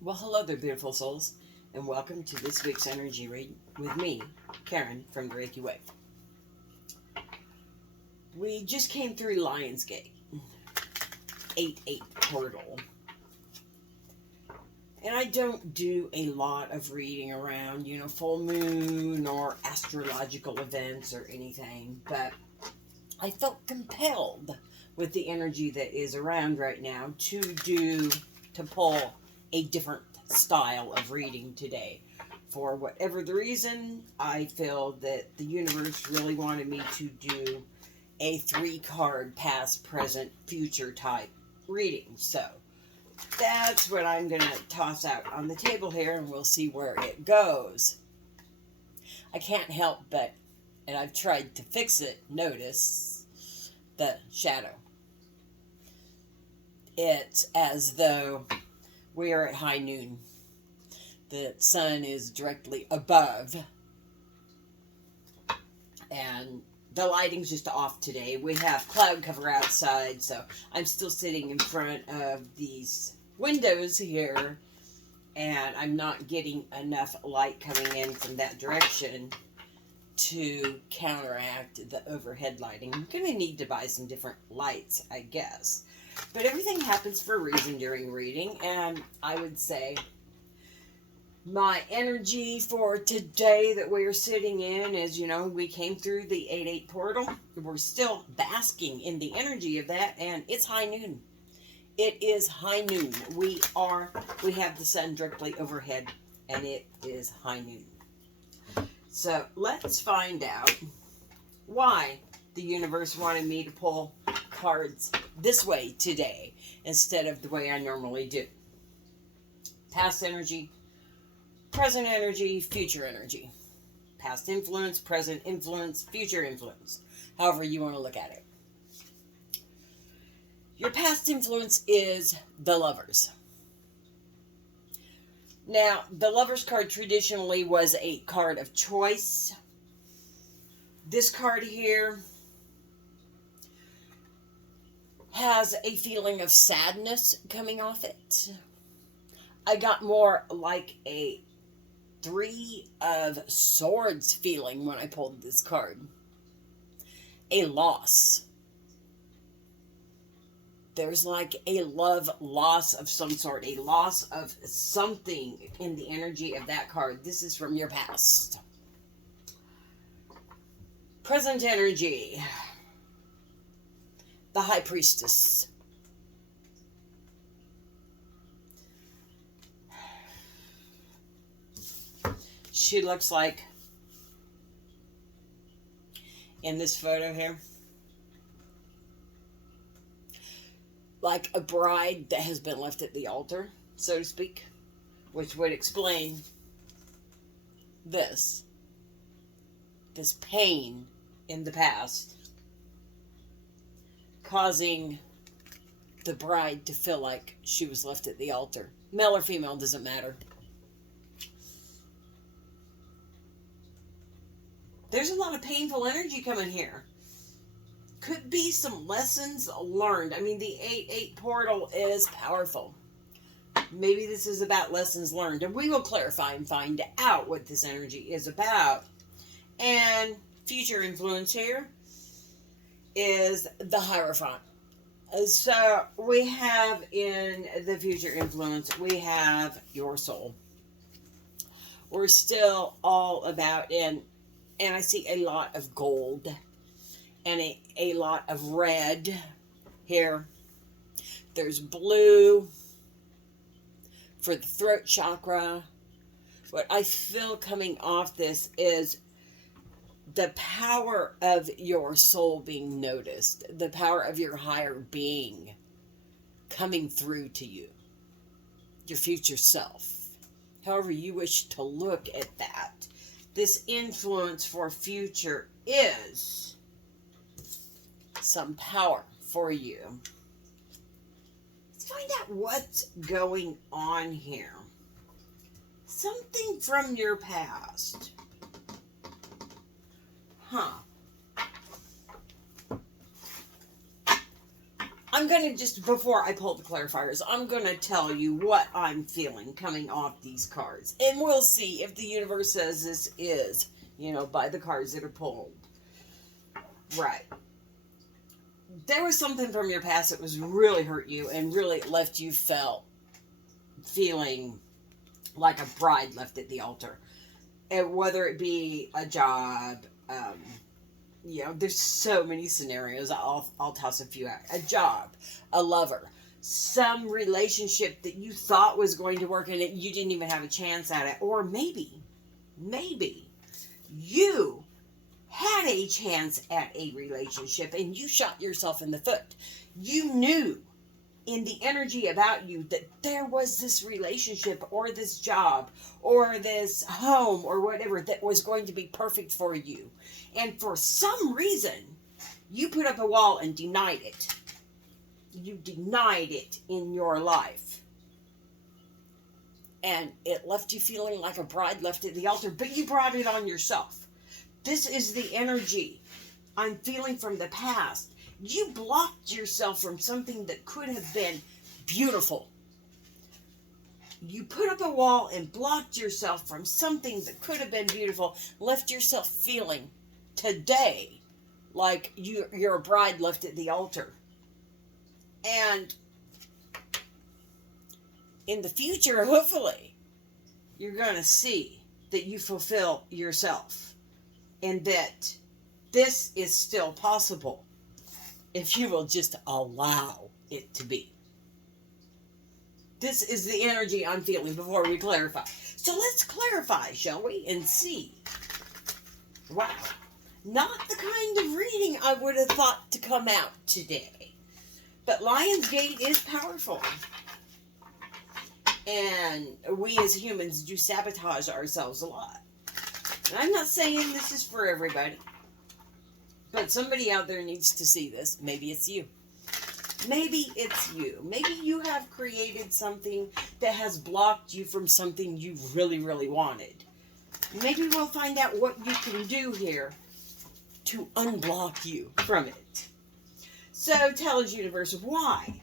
Well, hello there, beautiful souls, and welcome to this week's energy read with me, Karen from the Reiki Wave. We just came through Lionsgate, 8-8 portal, and I don't do a lot of reading around, full moon or astrological events or anything, but I felt compelled with the energy that is around right now to pull a different style of reading today. For whatever the reason, I feel that the universe really wanted me to do a 3-card past, present, future type reading. So that's what I'm going to toss out on the table here, and we'll see where it goes. I can't help but, and I've tried to fix it, notice the shadow. It's as though we are at high noon. The sun is directly above. And the lighting's just off today. We have cloud cover outside, so I'm still sitting in front of these windows here, and I'm not getting enough light coming in from that direction to counteract the overhead lighting. I'm going to need to buy some different lights, I guess. But everything happens for a reason during reading, and I would say my energy for today that we are sitting in is, we came through the 8-8 portal. We're still basking in the energy of that, and it's high noon. It is high noon. We have the sun directly overhead, and it is high noon. So let's find out why the universe wanted me to pull cards this way today instead of the way I normally do. Past energy, present energy, future energy. Past influence, present influence, future influence. However you want to look at it. Your past influence is the Lovers. Now, the Lovers card traditionally was a card of choice. This card here has a feeling of sadness coming off it. I got more like a 3 of Swords feeling when I pulled this card. A loss. There's like a love loss of some sort, a loss of something in the energy of that card. This is from your past. Present energy. The High Priestess. She looks like, in this photo here, like a bride that has been left at the altar, so to speak, which would explain this pain in the past, causing the bride to feel like she was left at the altar. Male or female, doesn't matter. There's a lot of painful energy coming here. Could be some lessons learned. I mean, the 8-8 portal is powerful. Maybe this is about lessons learned. And we will clarify and find out what this energy is about. And future influence here is the Hierophant. So we have in the future influence, we have your soul. We're still all about, and I see a lot of gold and a lot of red here. There's blue for the throat chakra. What I feel coming off this is the power of your soul being noticed, the power of your higher being coming through to you, your future self. However you wish to look at that. This influence for future is some power for you. Let's find out what's going on here. Something from your past. I'm going to just, before I pull the clarifiers, I'm going to tell you what I'm feeling coming off these cards. And we'll see if the universe says this is, by the cards that are pulled. Right. There was something from your past that was really hurt you and really left you feeling like a bride left at the altar. And whether it be a job, there's so many scenarios. I'll toss a few out. A job, a lover, some relationship that you thought was going to work and you didn't even have a chance at it. Or maybe you had a chance at a relationship and you shot yourself in the foot. You knew in the energy about you that there was this relationship or this job or this home or whatever that was going to be perfect for you. And for some reason, you put up a wall and denied it. You denied it in your life. And it left you feeling like a bride left at the altar, but you brought it on yourself. This is the energy I'm feeling from the past. You blocked yourself from something that could have been beautiful. You put up a wall and blocked yourself from something that could have been beautiful, left yourself feeling today like you're a bride left at the altar. And in the future, hopefully, you're going to see that you fulfill yourself and that this is still possible if you will just allow it to be. This is the energy I'm feeling before we clarify. So let's clarify, shall we? And see. Wow. Not the kind of reading I would have thought to come out today. But Lionsgate is powerful. And we as humans do sabotage ourselves a lot. And I'm not saying this is for everybody. But somebody out there needs to see this. Maybe it's you. Maybe it's you. Maybe you have created something that has blocked you from something you really, really wanted. Maybe we'll find out what you can do here to unblock you from it. So tell us, universe, why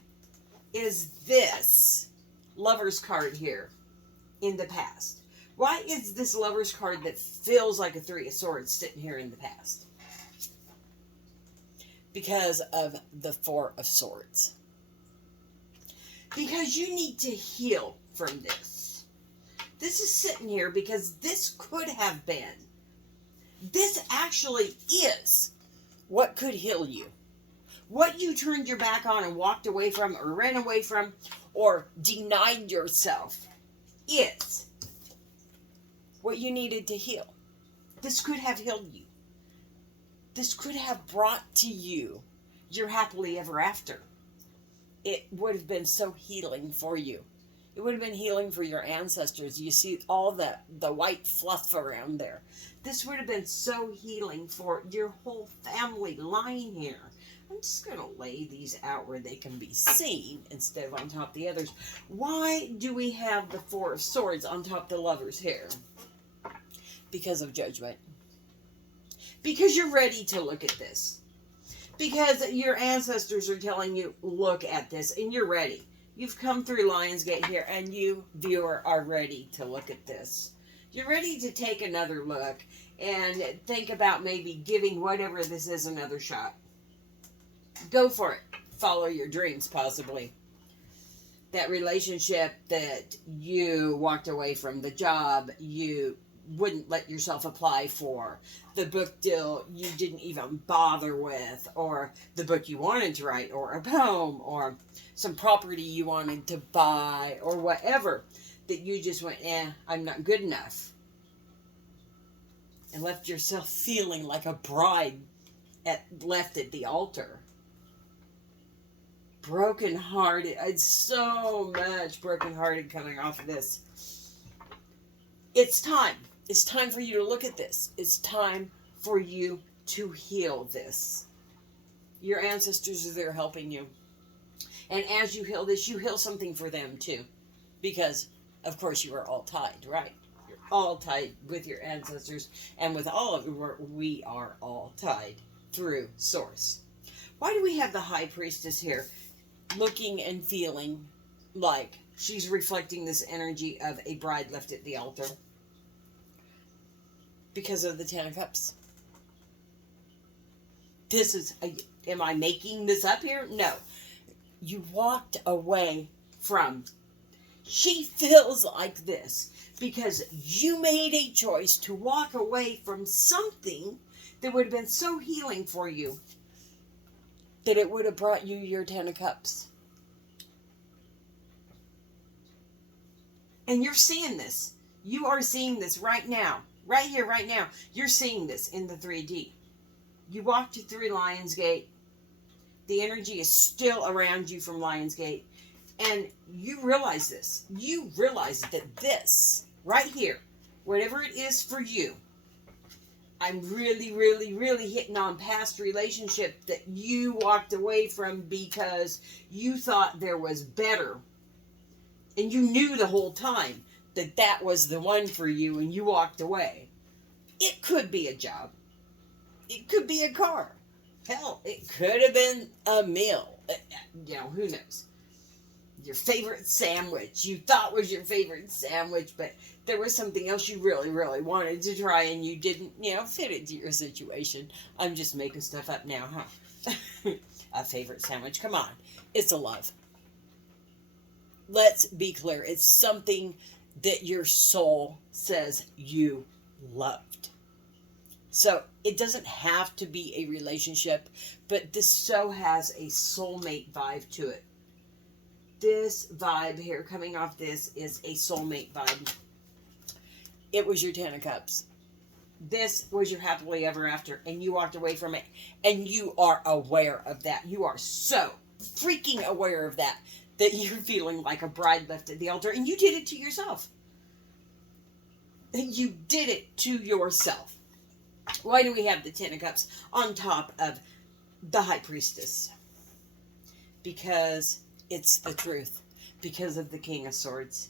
is this Lover's card here in the past? Why is this Lover's card that feels like a Three of Swords sitting here in the past? Because of the Four of Swords. Because you need to heal from this. This is sitting here because this could have been. This actually is what could heal you. What you turned your back on and walked away from or ran away from or denied yourself is what you needed to heal. This could have healed you. This could have brought to you your happily ever after. It would have been so healing for you. It would have been healing for your ancestors. You see all the white fluff around there. This would have been so healing for your whole family line here. I'm just going to lay these out where they can be seen instead of on top of the others. Why do we have the Four of Swords on top of the Lover's here? Because of judgment. Because you're ready to look at this. Because your ancestors are telling you, look at this, and you're ready. You've come through Lionsgate here, and you, viewer, are ready to look at this. You're ready to take another look and think about maybe giving whatever this is another shot. Go for it. Follow your dreams, possibly. That relationship that you walked away from, the job you wouldn't let yourself apply for, the book deal you didn't even bother with, or the book you wanted to write, or a poem, or some property you wanted to buy, or whatever, that you just went, I'm not good enough, and left yourself feeling like a bride left at the altar. Brokenhearted. It's so much brokenhearted coming off of this. It's time. It's time for you to look at this. It's time for you to heal this. Your ancestors are there helping you. And as you heal this, you heal something for them too. Because, of course, you are all tied, right? You're all tied with your ancestors. And with all of you, we are all tied through Source. Why do we have the High Priestess here? looking and feeling like she's reflecting this energy of a bride left at the altar because of the Ten of Cups. Am I making this up here? No. You walked away from. She feels like this because you made a choice to walk away from something that would have been so healing for you that it would have brought you your Ten of Cups. And you're seeing this. You are seeing this right now. Right here, right now. You're seeing this in the 3D. You walked through Lionsgate. The energy is still around you from Lionsgate. And you realize this. You realize that this, right here, whatever it is for you, I'm really, really, really hitting on past relationship that you walked away from because you thought there was better. And you knew the whole time that that was the one for you and you walked away. It could be a job. It could be a car. Hell, it could have been a meal. Who knows? Your favorite sandwich. You thought was your favorite sandwich, but there was something else you really, really wanted to try and you didn't, fit into your situation. I'm just making stuff up now, huh? A favorite sandwich. Come on. It's a love. Let's be clear. It's something that your soul says you loved. So it doesn't have to be a relationship, but this so has a soulmate vibe to it. This vibe here coming off this is a soulmate vibe. It was your Ten of Cups. This was your happily ever after, and you walked away from it, and you are aware of that. You are so freaking aware of that you're feeling like a bride left at the altar, and you did it to yourself. You did it to yourself. Why do we have the Ten of Cups on top of the High Priestess? Because it's the truth. Because of the King of Swords.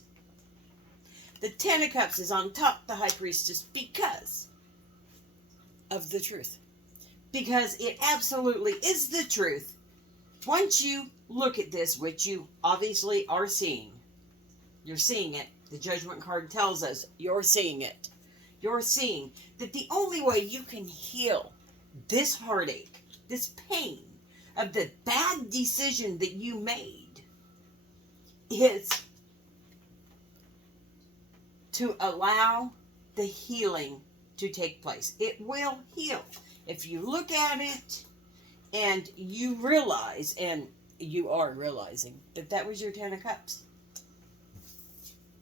The Ten of Cups is on top of the High Priestess because of the truth. Because it absolutely is the truth. Once you look at this, which you obviously are seeing, you're seeing it. The Judgment card tells us you're seeing it. You're seeing that the only way you can heal this heartache, this pain of the bad decision that you made is to allow the healing to take place. It will heal. If you look at it and you realize, and you are realizing, that that was your Ten of Cups.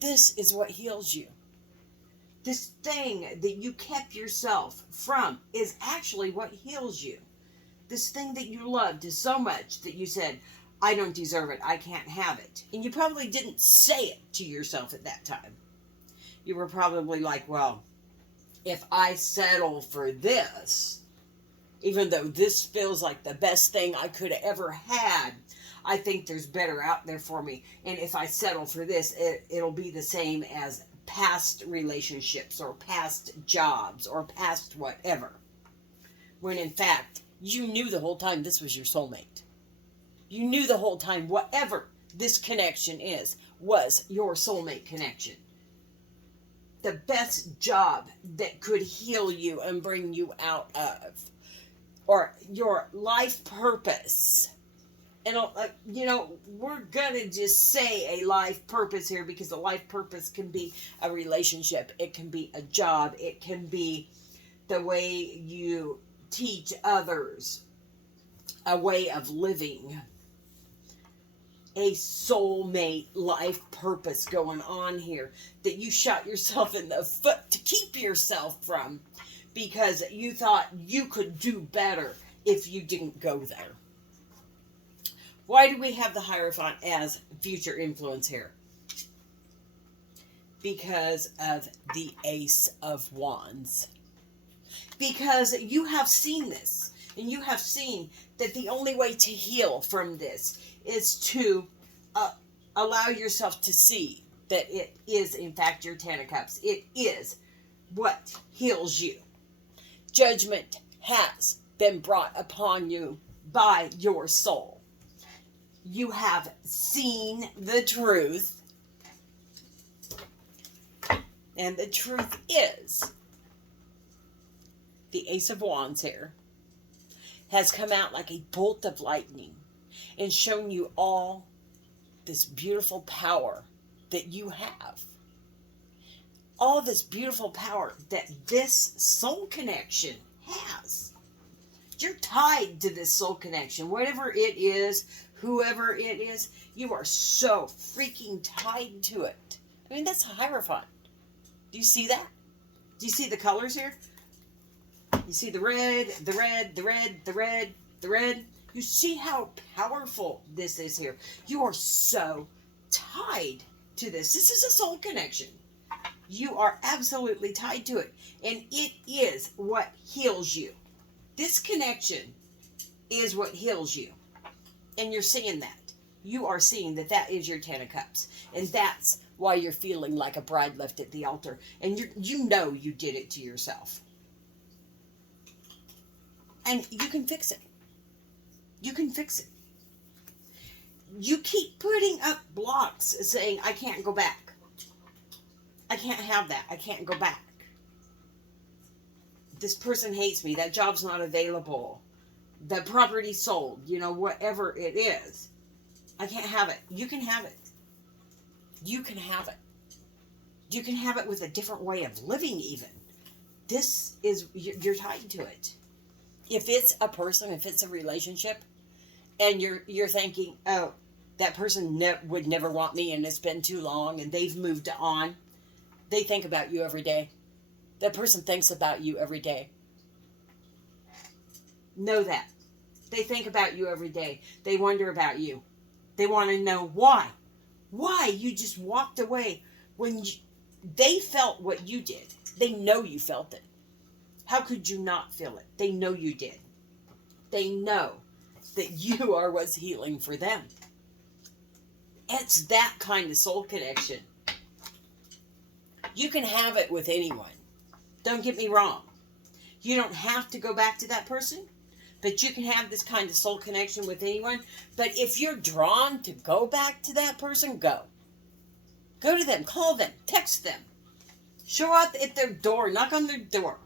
This is what heals you. This thing that you kept yourself from is actually what heals you. This thing that you loved is so much that you said, I don't deserve it. I can't have it. And you probably didn't say it to yourself at that time. You were probably like, well, if I settle for this, even though this feels like the best thing I could have ever had, I think there's better out there for me. And if I settle for this, it'll be the same as past relationships or past jobs or past whatever. When in fact, you knew the whole time this was your soulmate. You knew the whole time whatever this connection is was your soulmate connection. The best job that could heal you and bring you out of, or your life purpose. And, we're going to just say a life purpose here because a life purpose can be a relationship. It can be a job. It can be the way you teach others, a way of living, a soulmate life purpose going on here that you shot yourself in the foot to keep yourself from because you thought you could do better if you didn't go there. Why do we have the Hierophant as future influence here? Because of the Ace of Wands. Because you have seen this, and you have seen that the only way to heal from this is to allow yourself to see that it is, in fact, your Ten of Cups. It is what heals you. Judgment has been brought upon you by your soul. You have seen the truth. And the truth is, the Ace of Wands here has come out like a bolt of lightning and shown you all this beautiful power that you have. All this beautiful power that this soul connection has. You're tied to this soul connection. Whatever it is, whoever it is, you are so freaking tied to it. I mean, that's a Hierophant. Do you see that? Do you see the colors here? You see the red, the red, the red, the red, the red. You see how powerful this is here. You are so tied to this. This is a soul connection. You are absolutely tied to it. And it is what heals you. This connection is what heals you. And you're seeing that. You are seeing that that is your Ten of Cups. And that's why you're feeling like a bride left at the altar. And you know you did it to yourself. And you can fix it. You can fix it. You keep putting up blocks saying, I can't go back. I can't have that. I can't go back. This person hates me. That job's not available. The property sold. You know, whatever it is. I can't have it. You can have it. You can have it. You can have it with a different way of living even. This is, you're tied to it. If it's a person, if it's a relationship, and you're thinking, oh, that person would never want me and it's been too long and they've moved on. They think about you every day. That person thinks about you every day. Know that. They think about you every day. They wonder about you. They want to know why. Why you just walked away when they felt what you did. They know you felt it. How could you not feel it? They know you did. They know that you are what's healing for them. It's that kind of soul connection. You can have it with anyone. Don't get me wrong. You don't have to go back to that person, but you can have this kind of soul connection with anyone. But if you're drawn to go back to that person, go. Go to them, call them, text them. Show up at their door, knock on their door.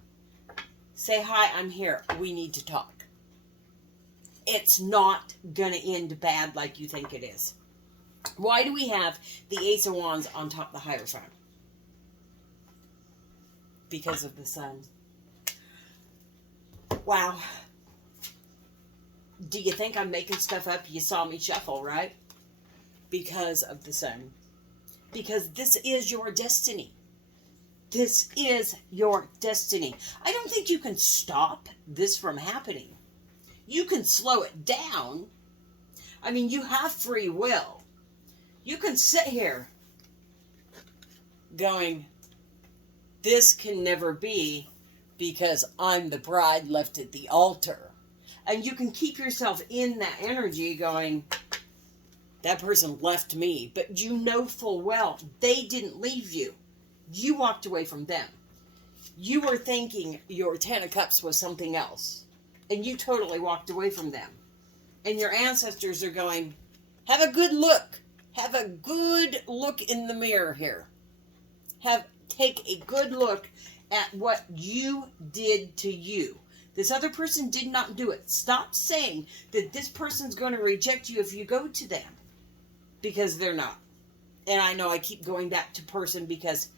Say, hi, I'm here. We need to talk. It's not going to end bad like you think it is. Why do we have the Ace of Wands on top of the Hierophant? Because of the Sun. Wow. Do you think I'm making stuff up? You saw me shuffle, right? Because of the Sun. Because this is your destiny. This is your destiny. I don't think you can stop this from happening. You can slow it down. I mean, you have free will. You can sit here going, this can never be because I'm the bride left at the altar. And you can keep yourself in that energy going, that person left me. But you know full well they didn't leave you. You walked away from them. You were thinking your Ten of Cups was something else. And you totally walked away from them. And your ancestors are going, have a good look. Have a good look in the mirror here. Take a good look at what you did to you. This other person did not do it. Stop saying that this person's going to reject you if you go to them. Because they're not. And I know I keep going back to person because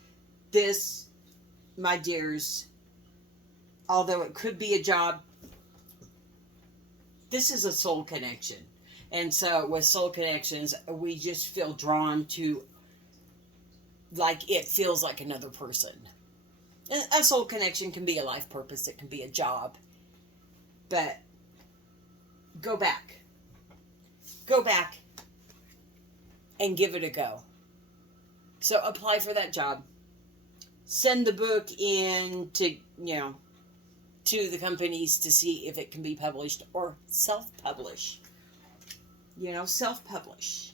this, my dears, although it could be a job, this is a soul connection. And so with soul connections, we just feel drawn to, like it feels like another person. And a soul connection can be a life purpose. It can be a job. But go back. Go back and give it a go. So apply for that job. Send the book in to, to the companies to see if it can be published or self-publish. Self-publish.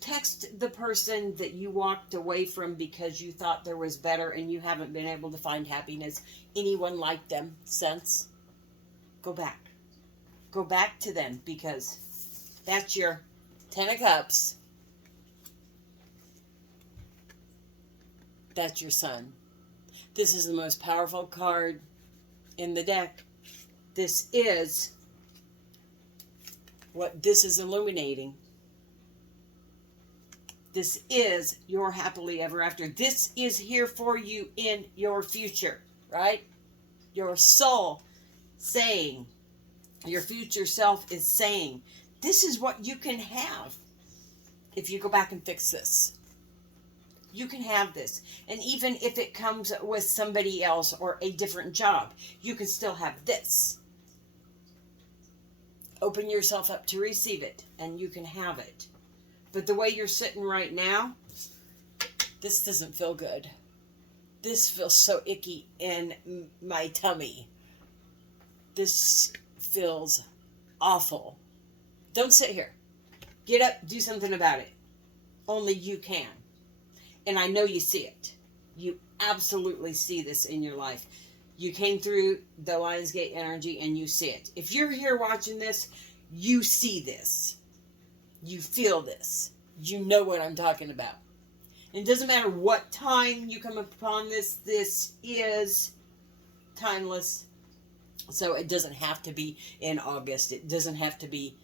Text the person that you walked away from because you thought there was better and you haven't been able to find happiness. Anyone like them since? Go back. Go back to them because That's your 10 of Cups. That's your Sun. This is the most powerful card in the deck. This is what this is illuminating. This is your happily ever after. This is here for you in your future, right? Your soul saying, your future self is saying, this is what you can have if you go back and fix this. You can have this. And even if it comes with somebody else or a different job, you can still have this. Open yourself up to receive it, and you can have it. But the way you're sitting right now, this doesn't feel good. This feels so icky in my tummy. This feels awful. Don't sit here. Get up, do something about it. Only you can. And I know you see it. You absolutely see this in your life. You came through the Lionsgate energy and you see it. If you're here watching this, you see this. You feel this. You know what I'm talking about. And it doesn't matter what time you come upon this. This is timeless. So it doesn't have to be in August. It doesn't have to be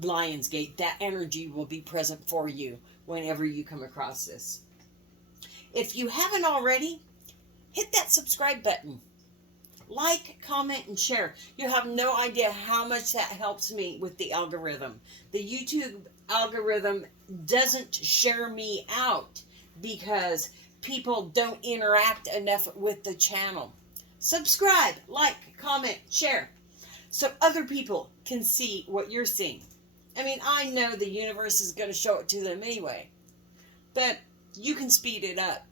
Lionsgate. That energy will be present for you whenever you come across this. If you haven't already, hit that subscribe button. Like, comment, and share. You have no idea how much that helps me with the algorithm. The YouTube algorithm doesn't share me out because people don't interact enough with the channel. Subscribe, like, comment, share, so other people can see what you're seeing. I mean, I know the universe is going to show it to them anyway, but you can speed it up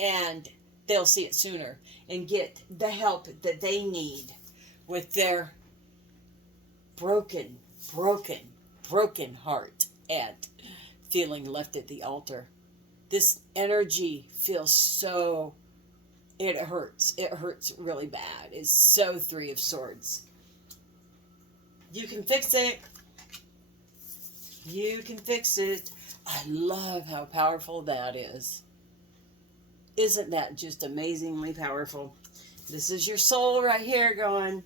and they'll see it sooner and get the help that they need with their broken heart and feeling left at the altar. This energy feels so, it hurts. It hurts really bad. It's so 3 of Swords. You can fix it. You can fix it. I love how powerful that is. Isn't that just amazingly powerful? This is your soul right here going,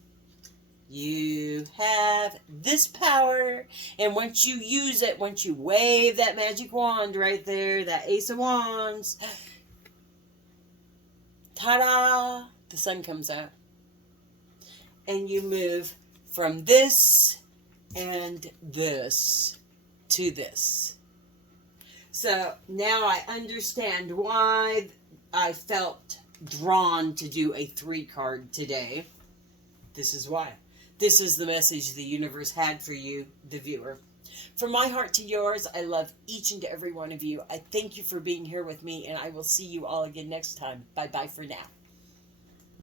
you have this power. And once you use it, once you wave that magic wand right there, that Ace of Wands, ta-da, the sun comes out. And you move from this and this to this. So now I understand why I felt drawn to do a 3 card today. This is why. This is the message the universe had for you, the viewer. From my heart to yours, I love each and every one of you. I thank you for being here with me, and I will see you all again next time. Bye-bye for now.